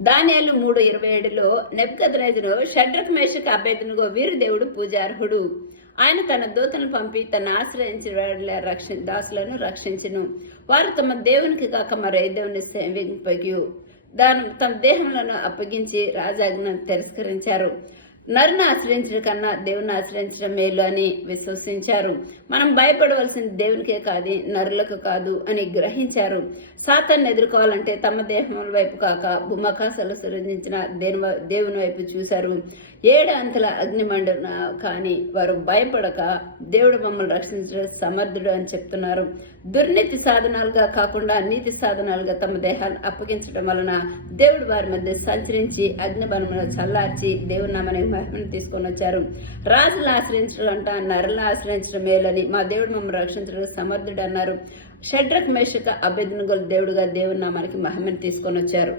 దానియాలు మూడు ఇరవై ఏడులో నెప్కద్రేజును షడ్రక్ మేషక్ అభ్యర్థునుగో వీరదేవుడు పూజార్హుడు. ఆయన తన దూతను పంపి తన ఆశ్రయించిన వారిలా రక్షి దాసులను రక్షించును. వారు తమ దేవునికి కాక మరో దేవుని సేవింపగు దాని తమ దేహములను అప్పగించి రాజాజ్ఞను తిరస్కరించారు. నరును ఆశ్రయించడం కన్నా దేవుని ఆశ్రయించడం మేలు అని విశ్వసించారు. మనం భయపడవలసిన దేవునికే కాదు నరులకు కాదు అని గ్రహించారు. సాతాన్ని ఎదుర్కోవాలంటే తమ దేహముల వైపు కాక భూమకాశాలు సృజించిన దేని దేవుని వైపు చూశారు. ఏడు అంతల అగ్నిమండున కానీ వారు భయపడక దేవుడు మమ్మల్ని రక్షించడం సమర్థుడు అని చెప్తున్నారు. దుర్నీతి సాధనాలుగా కాకుండా నీతి సాధనాలుగా తమ దేహాన్ని అప్పగించడం వలన దేవుడు వారి మధ్య సంచరించి అగ్నిబలమును చల్లార్చి దేవుని నామని మహిమను తీసుకొని వచ్చారు. రాజులు ఆశ్రయించడం అంట నరులు ఆశ్రయించడం మేలని మా దేవుడు మమ్మల్ని రక్షించడం సమర్థుడు అన్నారు షడ్రక్ మేషక అభ్యర్థనగల దేవుడుగా దేవుని నామానికి మహిమను తీసుకొని వచ్చారు.